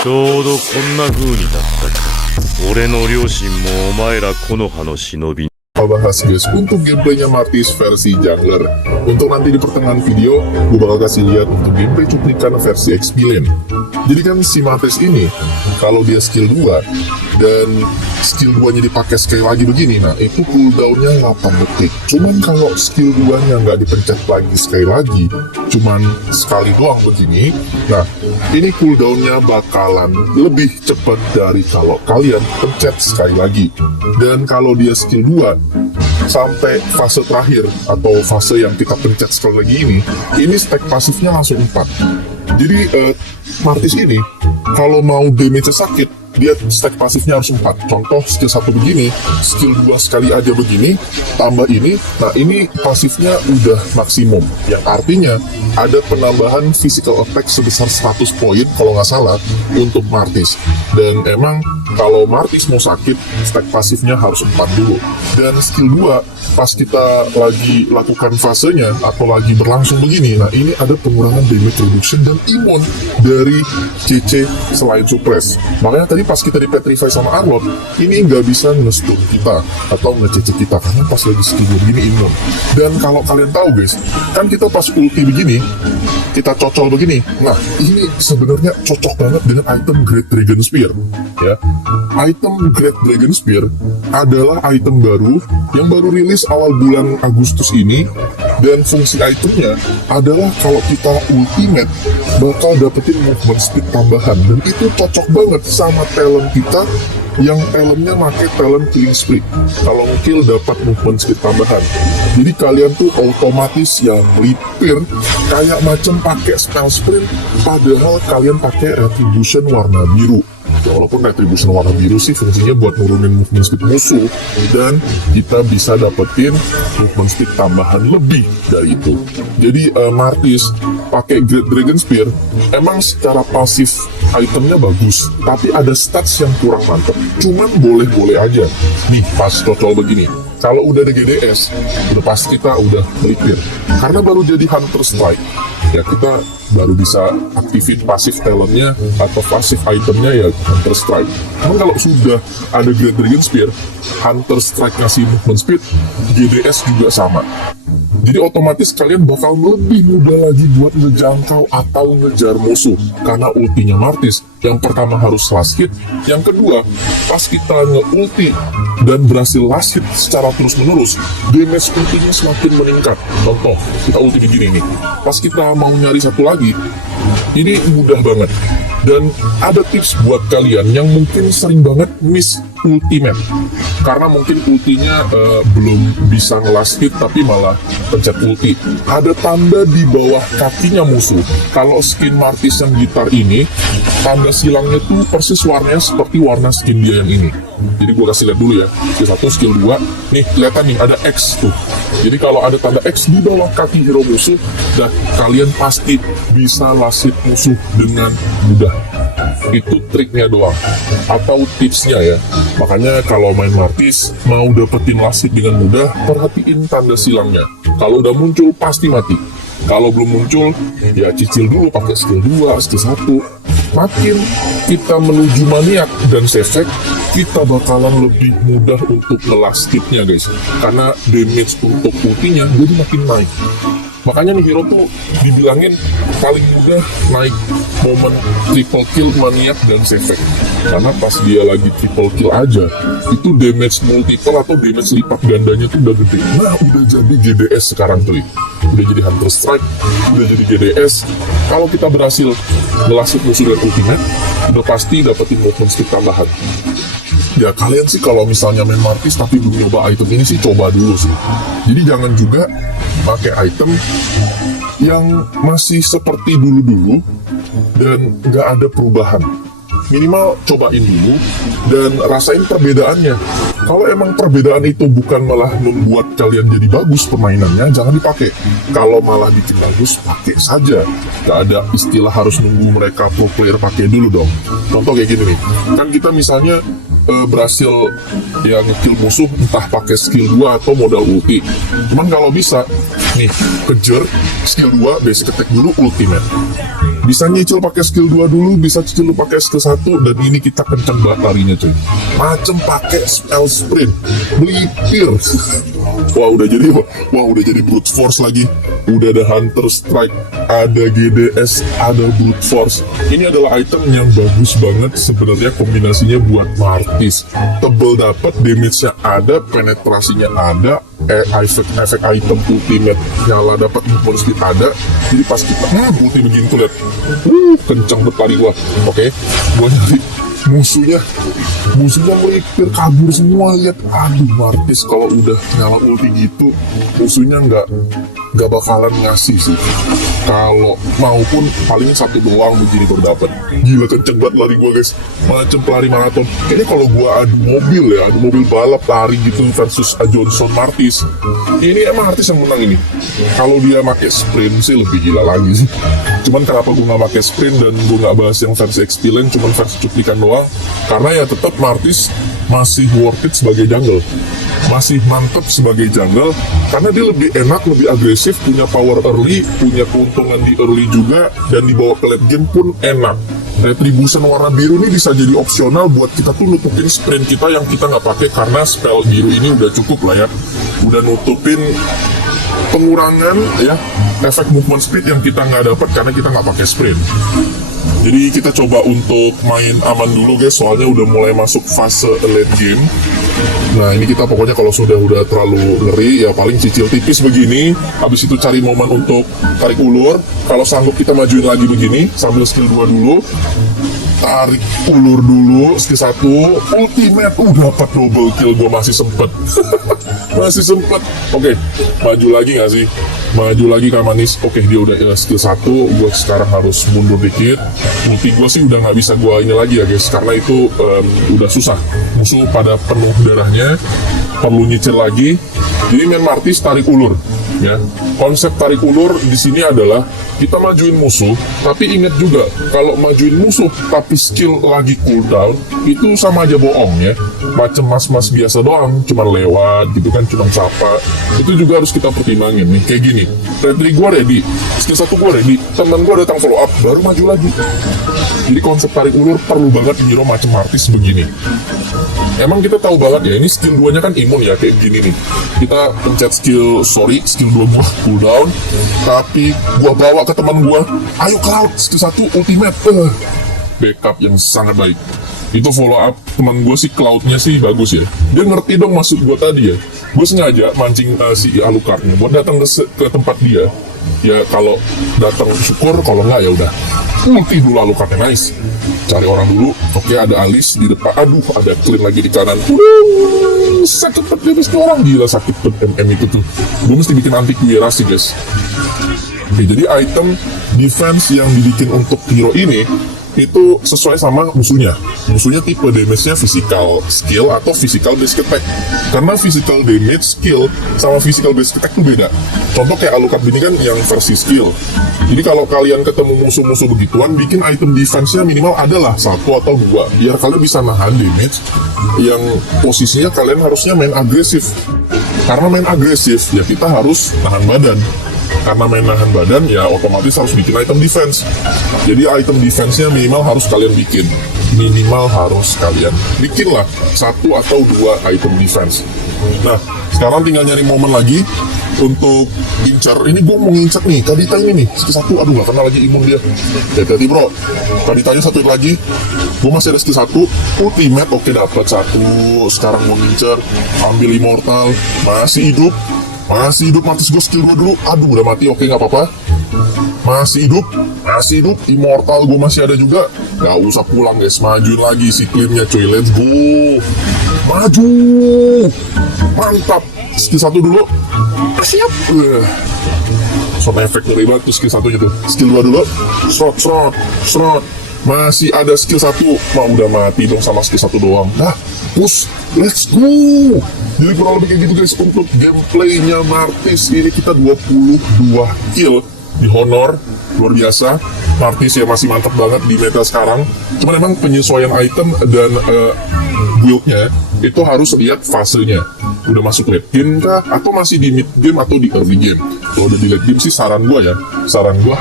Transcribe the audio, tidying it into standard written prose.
ちょうどこんな風にだったか。俺の両親もお前ら木の葉の忍び。Bahas guys untuk gameplaynya Martis versi jungler. Untuk nanti di pertengahan video gue bakal kasih lihat untuk gameplay cuplikan versi XP lane. Jadi kan si Martis ini kalau dia skill 2 dan skill 2 nya dipakai sekali lagi begini, nah itu cooldownnya 8 detik. Cuman kalau skill 2 nya nggak dipencet lagi sekali lagi, cuman sekali doang begini, nah ini cooldownnya bakalan lebih cepat dari kalau kalian pencet sekali lagi. Dan kalau dia skill 2 sampai fase terakhir atau fase yang kita pencet sekali lagi ini stack pasifnya langsung 4. Jadi Martis ini kalau mau damage sakit, dia stack pasifnya harus 4. Contoh skill 1 begini, skill 2 sekali aja begini, tambah ini, nah ini pasifnya udah maksimum. Yang artinya ada penambahan physical attack sebesar 100 poin kalau nggak salah untuk Martis. Dan emang kalau Martis mau sakit, stack pasifnya harus 4 dulu. Dan skill 2, pas kita lagi lakukan fasenya atau lagi berlangsung begini, nah ini ada pengurangan damage reduction dan imun dari CC selain suppress. Makanya tadi pas kita di petrify sama Arlott, ini nggak bisa nge-stun kita atau nge-CC kita karena pas lagi skill begini imun. Dan kalau kalian tahu guys, kan kita pas ulti begini, kita cocol begini. Nah, ini sebenarnya cocok banget dengan item Great Dragon Spear, ya. Item Great Dragon Spear adalah item baru yang baru rilis awal bulan Agustus ini, dan fungsi itemnya adalah kalau kita ultimate bakal dapetin movement speed tambahan, dan itu cocok banget sama talent kita yang talentnya pakai talent killing spree. Kalau ngekill dapat movement speed tambahan, jadi kalian tuh otomatis yang melipir kayak macam pakai spell sprint, padahal kalian pakai retribution warna biru. Ya, walaupun retribution warna biru sih fungsinya buat nurunin movement speed musuh, dan kita bisa dapetin movement speed tambahan lebih dari itu. Jadi Martis pakai Great Dragon Spear emang secara pasif itemnya bagus, tapi ada stats yang kurang mantep. Cuman boleh-boleh aja. Nih pas cocol begini, kalau udah ada GDS, udah pasti kita udah melipir. Karena baru jadi Hunter Strike, ya kita baru bisa aktifin pasif talentnya atau pasif itemnya, ya Hunter Strike. Namun kalau sudah ada Great Dragon Spear, Hunter Strike ngasih movement speed, GDS juga sama. Jadi otomatis kalian bakal lebih mudah lagi buat ngejangkau atau ngejar musuh. Karena ultinya Martis, yang pertama harus last hit, yang kedua, pas kita nge-ulti dan berhasil last hit secara terus-menerus, damage ultinya semakin meningkat. Contoh, kita ulti begini nih, pas kita mau nyari satu lagi, ini mudah banget. Dan ada tips buat kalian yang mungkin sering banget miss ultimate, karena mungkin ultinya belum bisa nge-last hit tapi malah pencet ulti. Ada tanda di bawah kakinya musuh. Kalau skin Martis yang gitar ini, tanda silangnya tuh persis warnanya seperti warna skin dia yang ini. Jadi gue kasih lihat dulu ya, skill 1, skill 2, nih kelihatan nih ada X tuh. Jadi kalau ada tanda X di bawah kaki hero musuh, dah kalian pasti bisa last hit musuh dengan mudah. Itu triknya doang, atau tipsnya ya. Makanya kalau main Martis, mau dapetin last hit dengan mudah, perhatiin tanda silangnya. Kalau udah muncul, pasti mati. Kalau belum muncul, ya cicil dulu pakai skill 2, skill 1. Makin kita menuju maniak dan sefek, kita bakalan lebih mudah untuk nge-last hitnya guys. Karena damage untuk ultinya jadi makin naik. Makanya nih hero tuh dibilangin paling mudah naik momen triple kill, maniak, dan sefek. Karena pas dia lagi triple kill aja, itu damage multiple atau damage lipat gandanya tuh udah gede. Nah udah jadi GDS sekarang tuh, udah jadi Hunter Strike, udah jadi GDS. Kalau kita berhasil ngelasik musuh dan ultimate, udah pasti dapetin movement speed tambahan. Ya kalian sih kalau misalnya main Martis tapi belum nyoba item ini sih, coba dulu sih. Jadi jangan juga pakai item yang masih seperti dulu-dulu dan nggak ada perubahan. Minimal cobain dulu dan rasain perbedaannya. Kalau emang perbedaan itu bukan malah membuat kalian jadi bagus permainannya, jangan dipakai. Kalau malah bikin bagus, pakai saja. Gak ada istilah harus nunggu mereka pro player pakai dulu dong. Contoh kayak gini nih, kan kita misalnya berhasil ya ngekill musuh entah pakai skill 2 atau modal ulti. Cuman kalau bisa nih kejar skill 2 basic attack dulu ultimate. Bisa nyicil pakai skill 2 dulu, bisa cicil pakai skill 1, dan ini kita kenceng banget larinya coy. Macem pakai spell sprint, melipir. Wah udah jadi brute force lagi. Udah ada hunter strike, ada GDS, ada brute force. Ini adalah item yang bagus banget sebenarnya kombinasinya buat Martis. Tebel dapat, damage-nya ada, penetrasinya ada, efek item ultimate nyala dapat, movement speed ada. Jadi pas kita ulti begini tuh lihat, kencang banget lari gua. Oke, gua nyari musuhnya melipir kabur semua. Lihat, aduh Martis kalau udah nyala ulti gitu, musuhnya nggak bakalan ngasih sih. Kalau maupun paling satu doang begini baru dapat. Gila kenceng banget lari gua guys, macam pelari maraton. Kayaknya kalau gua adu mobil balap lari gitu versus Johnson Martis, ini emang Martis yang menang ini. Kalau dia pakai sprint sih lebih gila lagi sih. Cuman kenapa gua nggak pakai sprint dan gua nggak bahas yang versi XP Lane, cuman versi cuplikan doang, karena ya tetap Martis masih worth it sebagai jungle, masih mantep sebagai jungle, karena dia lebih enak, lebih agresif, punya power early, punya keuntungan di early juga, dan dibawa ke late game pun enak. Retribution warna biru ini bisa jadi opsional buat kita tuh nutupin sprint kita yang kita nggak pakai, karena spell biru ini udah cukup lah ya, udah nutupin pengurangan ya efek movement speed yang kita nggak dapat karena kita nggak pakai sprint. Jadi kita coba untuk main aman dulu guys, soalnya udah mulai masuk fase late game. Nah ini kita pokoknya kalau udah terlalu ngeri ya paling cicil tipis begini, habis itu cari momen untuk tarik ulur. Kalau sanggup kita majuin lagi begini sambil skill 2 dulu, tarik ulur dulu, skill 1 ultimate, dapat double kill. Gue masih sempet masih sempet. Oke, maju lagi nggak sih? Maju lagi Kamanis. Oke, dia udah skill 1. Gue sekarang harus mundur dikit. Ulti gue sih udah nggak bisa gue ini lagi ya guys, karena itu udah susah. Musuh pada penuh darahnya, perlu nyicil lagi. Jadi main Martis tarik ulur ya. Konsep tarik ulur di sini adalah kita majuin musuh, tapi ingat juga kalau majuin musuh tapi skill lagi cooldown itu sama aja bohong ya. Macem mas-mas biasa doang, cuma lewat gitu kan, cuma sapa. Itu juga harus kita pertimbangin nih. Kayak gini, retri gue ready, skill 1 gue ready, temen gue datang follow up, baru maju lagi. Jadi konsep tarik ulur perlu banget di hero macam Martis begini. Emang kita tahu banget ya, ini skill 2 nya kan imun ya, kayak gini nih. Kita pencet skill 2 gua cooldown, tapi gua bawa ke teman gua, ayo Cloud, skill 1 ultimate. Backup yang sangat baik. Itu follow up teman gue sih, Cloud-nya sih bagus ya. Dia ngerti dong maksud gue tadi ya. Gue sengaja mancing si Alucardnya buat datang ke tempat dia. Ya kalau datang syukur, kalau nggak ya udah. Ulti dulu Alucardnya, nice. Cari orang dulu. Oke, ada Alice di depan. Aduh, ada Clean lagi di kanan. Sakit banget orang, gila sakit banget MM itu tuh. Gue mesti bikin anti Quira sih guys. Oke, jadi item defense yang dibikin untuk hero ini itu sesuai sama musuhnya. Musuhnya tipe damage-nya physical skill atau physical basic attack. Karena physical damage skill sama physical basic attack itu beda. Contoh kayak Alucard ini kan yang versi skill. Jadi kalau kalian ketemu musuh-musuh begituan, bikin item defense-nya minimal adalah 1 atau 2, biar kalian bisa nahan damage yang posisinya kalian harusnya main agresif. Karena main agresif, ya kita harus nahan badan. Karena main nahan badan, ya otomatis harus bikin item defense. Jadi item defense-nya minimal harus kalian bikin. Minimal harus kalian bikin lah 1 atau 2 item defense. Nah, sekarang tinggal nyari momen lagi untuk incar. Ini gue mau ngincar nih, Kadita ini nih, skill 1, aduh gak kenal lagi imun dia. Hati-hati bro, Kaditanya 1 hit lagi. Gue masih ada skill 1, ultimate, oke dapat 1. Sekarang mau ngincar, ambil immortal, masih hidup, Martis gue skill 2 dulu. Aduh udah mati, oke gak apa-apa. Masih hidup, immortal gue masih ada juga. Gak usah pulang guys, majuin lagi si cleannya cuy, let's go. Maju, mantap. Skill 1 dulu, siap. Sound efek ngeri banget tuh skill 1 tuh. Skill 2 dulu, serot. Masih ada skill 1, udah mati dong sama skill 1 doang. Nah, push, let's go. Jadi kurang lebih kayak gitu guys untuk gameplaynya Martis. Ini kita 22 kill di Honor, luar biasa. Martis ya masih mantap banget di meta sekarang. Cuman emang penyesuaian item dan build-nya itu harus lihat fasenya. Udah masuk late game kah? Atau masih di mid game atau di early game? Kalau udah di late game sih saran gue